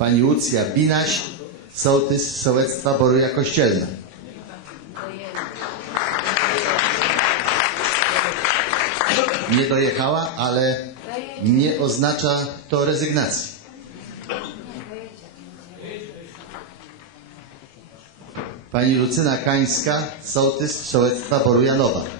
Pani Łucja Binaś, sołtys sołectwa Boruja Kościelna. Nie dojechała, ale nie oznacza to rezygnacji. Pani Lucyna Kańska, sołtys sołectwa Borujanowa.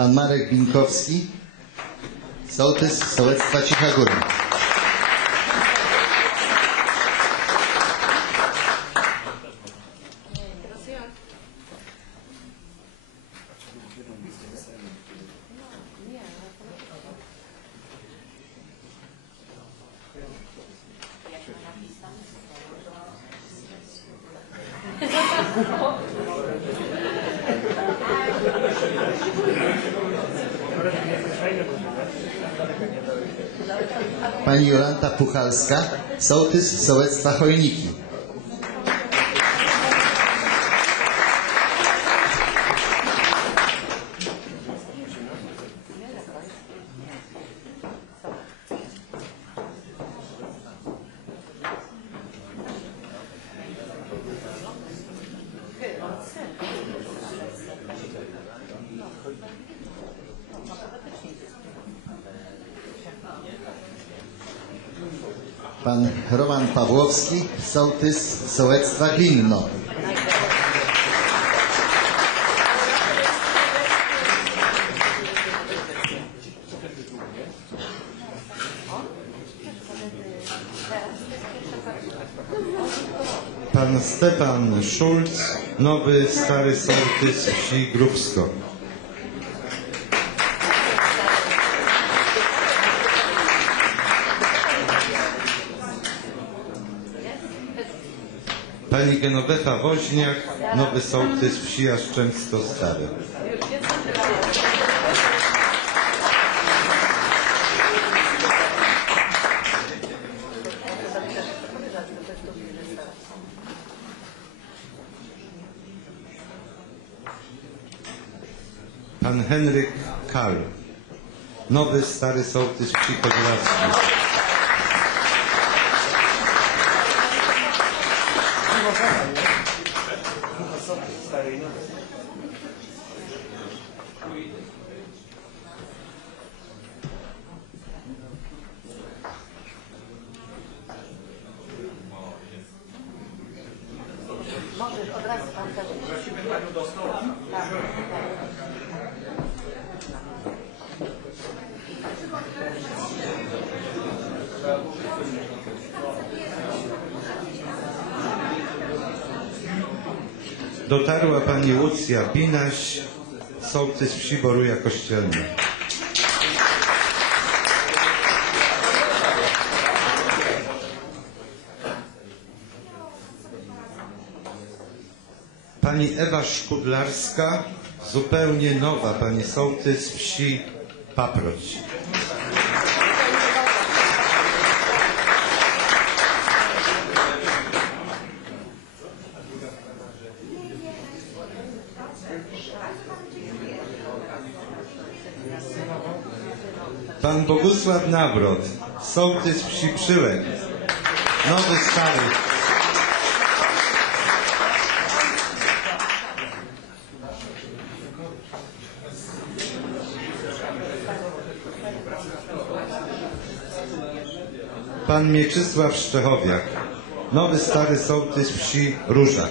Pan Marek Binkowski, sołtys sołectwa Cicha Górna. Pani Jolanta Puchalska, sołtys sołectwa Chojniki. Pan Roman Pawłowski, sołtys sołectwa Glinno. Pan Stefan Szulc, nowy stary sołtys wsi Grubsko. Pani Genowefa Woźniak, nowy sołtys wsi Jaszczębsko Stare. Pan Henryk Kal, nowy stary sołtys wsi Kozłowski. Możesz od razu pan zacząć. Dotarła pani Łucja Binaś, sołtys wsi Boruja Kościelna. Pani Ewa Szkudlarska, zupełnie nowa pani sołtys wsi Paproć. Bogusław Nawrot, sołtys wsi Przyłek, nowy stary. Pan Mieczysław Szczechowiak, nowy stary sołtys wsi Róża.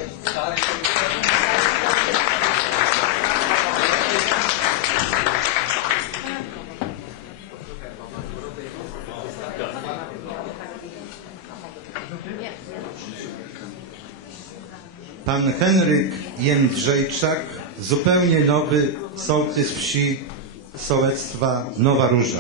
pan Henryk Jędrzejczak, zupełnie nowy sołtys wsi sołectwa Nowa Róża.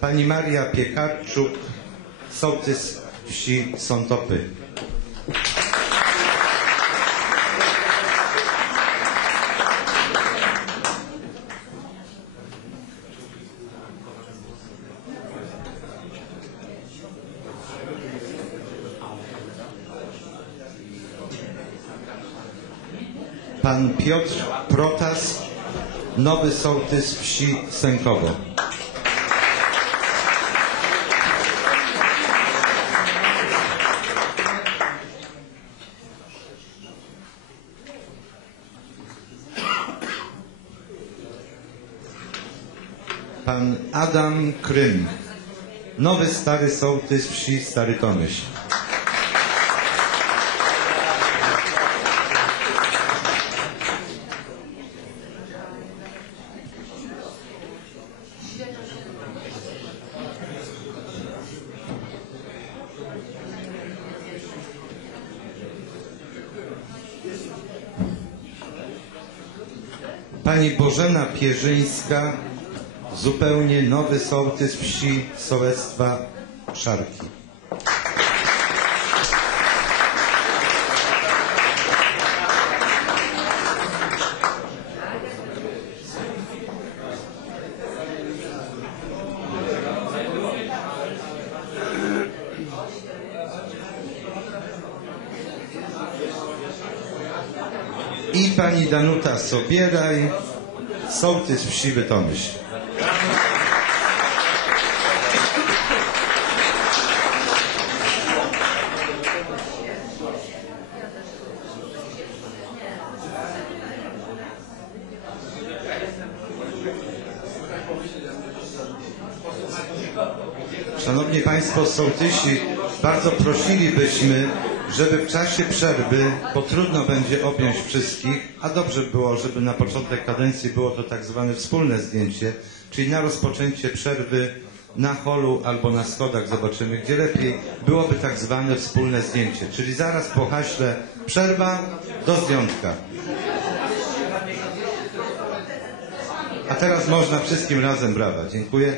Pani Maria Piekarczuk, sołtys wsi Sątopy. Pan Piotr Protas, nowy sołtys wsi Sękowo. Pan Adam Krym, nowy stary sołtys wsi Stary Tomyśl. Pani Bożena Pierzyńska, zupełnie nowy sołtys wsi sołectwa Szarki. I pani Danuta Sobieraj, sołtys wsi Bytomyśl. Szanowni Państwo sołtysi, bardzo prosilibyśmy, żeby w czasie przerwy, bo trudno będzie objąć wszystkich, a dobrze było, żeby na początek kadencji było to tak zwane wspólne zdjęcie, czyli na rozpoczęcie przerwy na holu albo na schodach, zobaczymy gdzie lepiej, byłoby tak zwane wspólne zdjęcie, czyli zaraz po haśle przerwa do zdjątka. A teraz można wszystkim razem brawa. Dziękuję.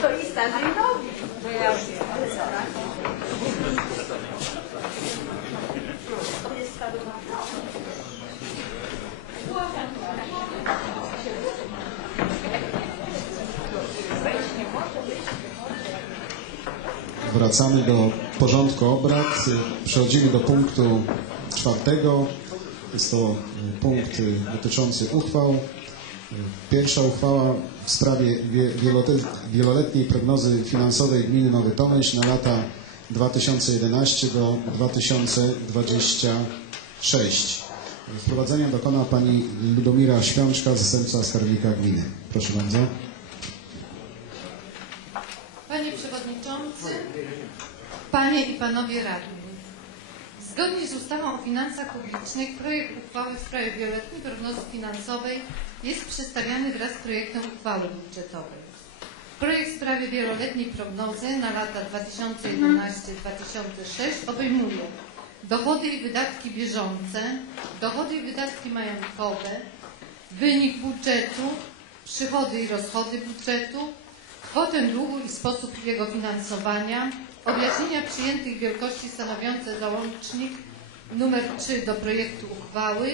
To i starzy i nowi. To ja już wiem, ale co? Wracamy do porządku obrad. Przechodzimy do punktu czwartego. Jest to y, punkt y, dotyczący uchwał. Pierwsza uchwała w sprawie wieloletniej prognozy finansowej gminy Nowy Tomyśl na lata 2011 do 2026. Wprowadzenia dokona pani Ludomira Świączka, zastępca skarbnika gminy. Proszę bardzo. Panie Przewodniczący, Panie i Panowie Radni. Zgodnie z ustawą o finansach publicznych projekt uchwały w sprawie wieloletniej prognozy finansowej jest przedstawiany wraz z projektem uchwały budżetowej. Projekt w sprawie wieloletniej prognozy na lata 2011-2006 obejmuje dochody i wydatki bieżące, dochody i wydatki majątkowe, wynik budżetu, przychody i rozchody budżetu, kwotę długu i sposób jego finansowania, objaśnienia przyjętych wielkości stanowiące załącznik numer 3 do projektu uchwały,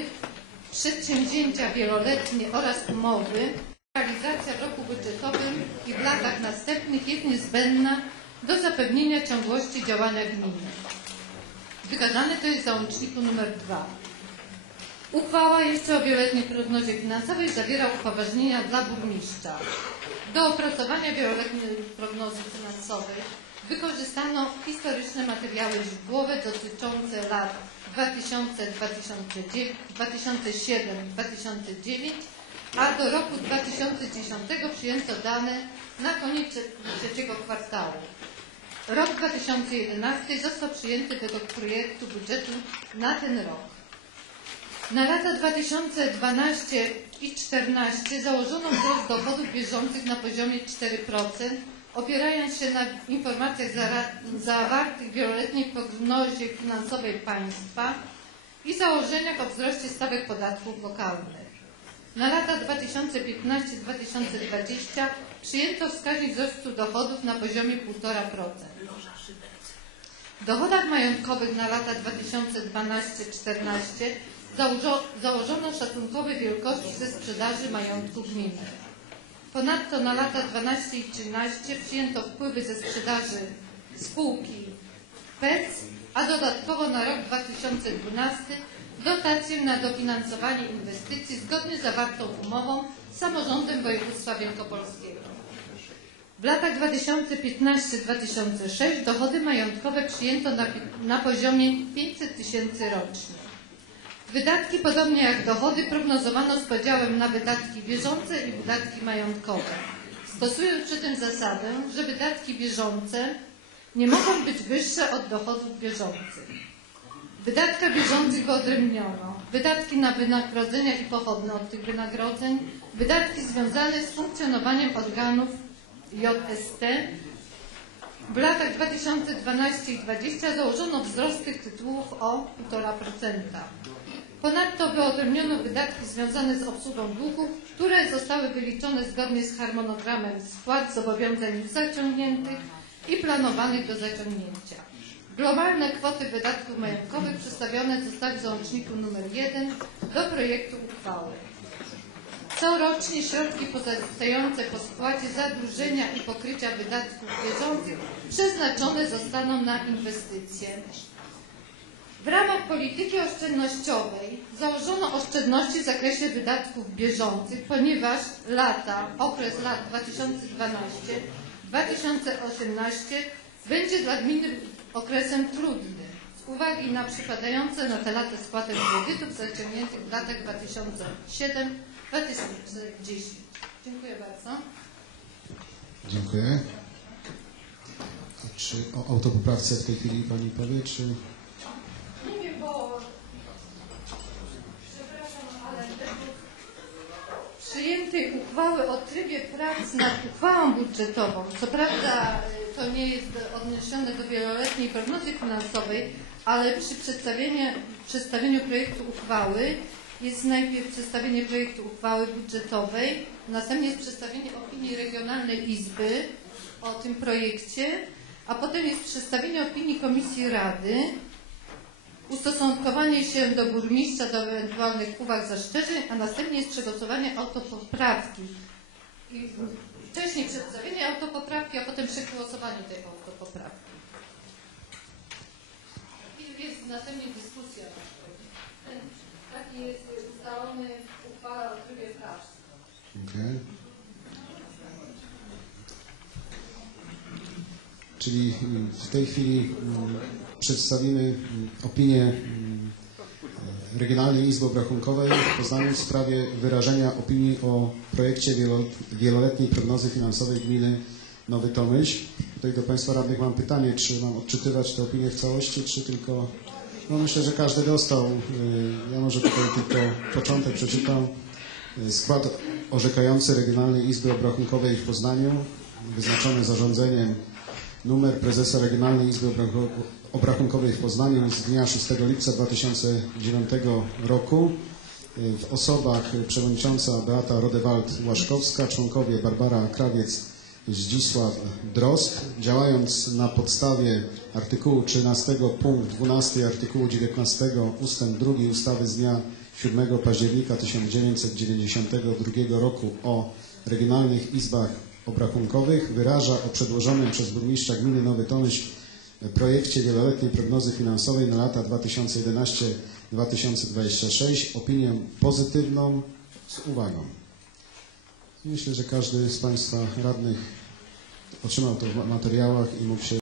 przedsięwzięcia wieloletnie oraz umowy, realizacja w roku budżetowym i w latach następnych jest niezbędna do zapewnienia ciągłości działania gminy. Wykazane to jest w załączniku numer 2. Uchwała jeszcze o wieloletniej prognozie finansowej zawiera upoważnienia dla burmistrza. Do opracowania wieloletniej prognozy finansowej wykorzystano historyczne materiały źródłowe dotyczące lat 2000-2007-2009 a do roku 2010 przyjęto dane na koniec trze- trzeciego kwartału. Rok 2011 został przyjęty według projektu budżetu na ten rok. Na lata 2012 i 2014 założono wzrost dochodów bieżących na poziomie 4%, opierając się na informacjach zawartych w wieloletniej prognozie finansowej państwa i założeniach o wzroście stawek podatków lokalnych. Na lata 2015-2020 przyjęto wskaźnik wzrostu dochodów na poziomie 1,5%. W dochodach majątkowych na lata 2012-2014 założo, założono szacunkowe wielkości ze sprzedaży majątku gminy. Ponadto na lata 12 i 13 przyjęto wpływy ze sprzedaży spółki PEC, a dodatkowo na rok 2012 dotację na dofinansowanie inwestycji zgodnie z zawartą umową z samorządem województwa wielkopolskiego. W latach 2015-2006 dochody majątkowe przyjęto na, na poziomie 500 tysięcy rocznie. Wydatki, podobnie jak dochody, prognozowano z podziałem na wydatki bieżące i wydatki majątkowe. Stosując przy tym zasadę, że wydatki bieżące nie mogą być wyższe od dochodów bieżących. W wydatkach bieżących wyodrębniono wydatki na wynagrodzenia i pochodne od tych wynagrodzeń, wydatki związane z funkcjonowaniem organów JST. W latach 2012 i 2020 założono wzrost tych tytułów o 1,5%. Ponadto wyodrębniono wydatki związane z obsługą długów, które zostały wyliczone zgodnie z harmonogramem spłat zobowiązań zaciągniętych i planowanych do zaciągnięcia. Globalne kwoty wydatków majątkowych przedstawione zostały w załączniku nr 1 do projektu uchwały. Corocznie środki pozostające po spłacie zadłużenia i pokrycia wydatków bieżących przeznaczone zostaną na inwestycje. W ramach polityki oszczędnościowej założono oszczędności w zakresie wydatków bieżących, ponieważ lata, okres lat 2012-2018 będzie dla gminy okresem trudnym z uwagi na przypadające na te lata składek kredytów zaciągniętych w latach 2007-2010. Dziękuję bardzo. Dziękuję. A czy o autopoprawce w tej chwili Pani powie, czy... Nie wiem, bo przepraszam, ale według przyjętej uchwały o trybie prac nad uchwałą budżetową, co prawda y, to nie jest odniesione do wieloletniej prognozy finansowej, ale przy przedstawieniu, przedstawieniu projektu uchwały jest najpierw przedstawienie projektu uchwały budżetowej, następnie jest przedstawienie opinii Regionalnej Izby o tym projekcie, a potem jest przedstawienie opinii Komisji Rady, ustosunkowanie się do burmistrza do ewentualnych uwag, zastrzeżeń, a następnie jest przegłosowanie autopoprawki. I wcześniej przedstawienie autopoprawki, a potem przegłosowanie tej autopoprawki. I jest następnie dyskusja. Taki jest ustalony w uchwale o trybie prac. Czyli w tej chwili mm, przedstawimy mm, opinię mm, Regionalnej Izby Obrachunkowej w Poznaniu w sprawie wyrażenia opinii o projekcie wielo- wieloletniej prognozy finansowej gminy Nowy Tomyśl. Tutaj do Państwa radnych mam pytanie, czy mam odczytywać tę opinię w całości, czy tylko... No myślę, że każdy dostał. Y, Ja może tutaj tylko początek przeczytam. Skład orzekający Regionalnej Izby Obrachunkowej w Poznaniu, wyznaczony zarządzeniem numer prezesa Regionalnej Izby Obrachu- Obrachunkowej w Poznaniu z dnia 6 lipca 2009 roku. W osobach przewodnicząca Beata Rodewald-Łaszkowska, członkowie Barbara Krawiec, Zdzisław Drozd, działając na podstawie artykułu 13 punkt 12 artykułu 19 ustęp 2 ustawy z dnia 7 października 1992 roku o regionalnych izbach obrachunkowych wyraża o przedłożonym przez burmistrza gminy Nowy Tomyśl projekcie wieloletniej prognozy finansowej na lata 2011-2026 opinię pozytywną z uwagą. Myślę, że każdy z Państwa radnych otrzymał to w materiałach i mógł się